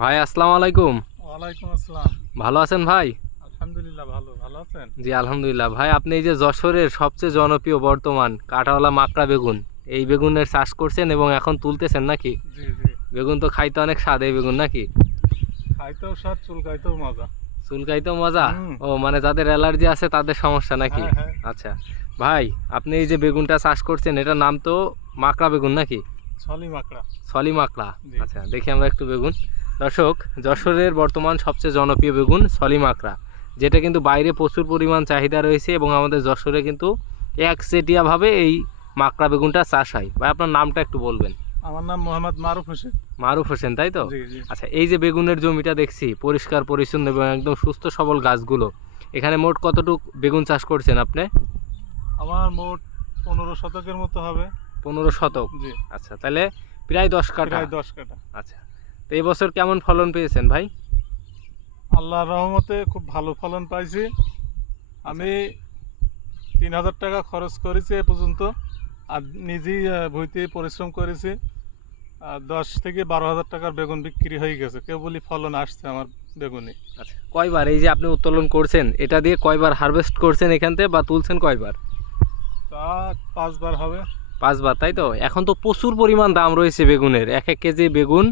ভাই আসসালামু আলাইকুম। ওয়ালাইকুম আসসালাম। ভালো আছেন ভাই? আলহামদুলিল্লাহ ভালো। ভালো আছেন? জি আলহামদুলিল্লাহ। ভাই আপনি এই যে যশোরের সবচেয়ে জনপ্রিয় বর্তমান কাঁটাওয়ালা মাকড়া বেগুন এই বেগুনের চাষ করছেন এবং এখন তুলতেছেন নাকি? জি জি। বেগুন তো খাইতে অনেক স্বাদ এই বেগুন নাকি? খাইতেও স্বাদ চুলকাইতেও মজা। চুলকাইতেও মজা? ও মানে যাদের অ্যালার্জি আছে তাদের সমস্যা নাকি? হ্যাঁ, হ্যাঁ। আচ্ছা। ভাই আপনি এই যে বেগুনটা চাষ করছেন এটার নাম তো মাকড়া বেগুন নাকি? ছলি মাকড়া। সলি মাকড়া। আচ্ছা দেখি আমরা একটু বেগুন। দর্শক যশোরের বর্তমান সবচেয়ে জনপ্রিয় বেগুন সলি মাকড়া যেটা কিন্তু বাইরে প্রচুর পরিমাণ চাহিদা রয়েছে এবং আমাদের যশোরে কিন্তু একচেটিয়াভাবে এই মাকড়া বেগুনটা চাষ হয়। ভাই আপনার নামটা একটু বলবেন। আমার নাম মোহাম্মদ মারুফ হোসেন। মারুফ হোসেন তাই তো? আচ্ছা এই যে বেগুনের জমিটা দেখছি পরিষ্কার পরিচ্ছন্ন এবং একদম সুস্থ সবল গাছগুলো এখানে মোট কতটুক বেগুন চাষ করছেন আপনি? আমার মোট পনেরো শতকের মতো হবে। পনেরো শতক? আচ্ছা তাহলে প্রায় দশ কাঠা। প্রায় দশ কাটা আচ্ছা তো এই বছর কেমন ফলন পেয়েছেন ভাই? আল্লাহর রহমতে খুব ভালো ফলন পাইছি। আমি তিন হাজার টাকা খরচ করেছি এ পর্যন্ত আর নিজেই ভুঁইতে পরিশ্রম করেছি। আর দশ থেকে বারো হাজার টাকার বেগুন বিক্রি হয়ে গেছে। কেউ বলি ফলন আসছে আমার বেগুনে। আচ্ছা কয়বার এই যে আপনি উত্তোলন করছেন এটা দিয়ে কয়বার হারভেস্ট করছেন এখান থেকে বা তুলছেন কয়বার? তা পাঁচবার হবে। পাঁচবার তাই তো? এখন তো প্রচুর পরিমাণ দাম রয়েছে বেগুনের। এক এক কেজি বেগুন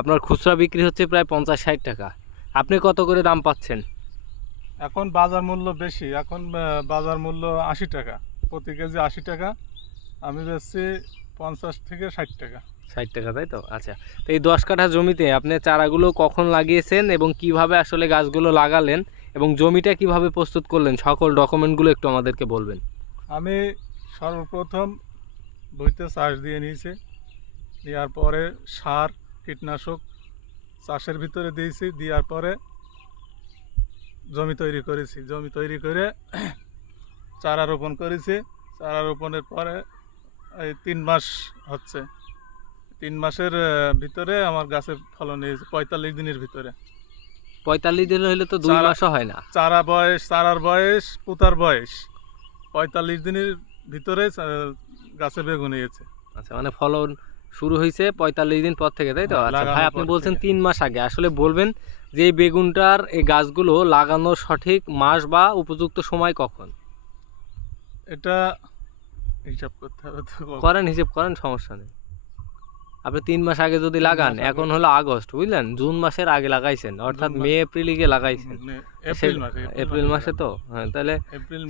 আপনার খুচরা বিক্রি হচ্ছে প্রায় পঞ্চাশ ষাট টাকা। আপনি কত করে দাম পাচ্ছেন? এখন বাজার মূল্য বেশি এখন বাজার মূল্য আশি টাকা। প্রতি কেজি আশি টাকা আমি বেচছি পঞ্চাশ থেকে ষাট টাকা। ষাট টাকা তাই তো? আচ্ছা তো এই দশ কাঠা জমিতে আপনি চারাগুলো কখন লাগিয়েছেন এবং কীভাবে আসলে গাছগুলো লাগালেন এবং জমিটা কীভাবে প্রস্তুত করলেন? সকল ডকুমেন্টগুলো একটু আমাদেরকে বলবেন। আমি সর্বপ্রথম বইতে চাষ দিয়ে নিয়েছি দেওয়ার পরে সার কীটনাশক চাষের ভিতরে দিয়েছি দেওয়ার পরে জমি তৈরি করেছি। জমি তৈরি করে চারা রোপণ করেছি। চারা রোপণের পরে এই তিন মাস হচ্ছে। তিন মাসের ভিতরে আমার গাছের ফলন হয়েছে পঁয়তাল্লিশ দিনের ভিতরে। পঁয়তাল্লিশ দিন হলে তো দুই চারা- মাসও হয় না। চারা বয়স চারার বয়স পুতার বয়স। পঁয়তাল্লিশ দিনের ভিতরে গাছে বেগুন হয়েছে। আচ্ছা মানে ফলন শুরু হয়েছে পঁয়তাল্লিশ দিন পর থেকে তাই তো? হ্যাঁ, আচ্ছা ভাই আপনি বলছেন তিন মাস আগে। আসলে বলবেন যে এই বেগুনটার এই গাছগুলো লাগানোর সঠিক মাস বা উপযুক্ত সময় কখন? এটা হিসাব করতে হবে করেন হিসেব করেন সমস্যা নেই। আপনি তিন মাস আগে যদি লাগান এখন হলো আগস্ট বুঝলেন? জুন মাসের আগে লাগাইছেন অর্থাৎ মে এপ্রিলে গিয়ে লাগাইছেন। এপ্রিল মাসে এপ্রিল মাসে তো? হ্যাঁ তাহলে এপ্রিল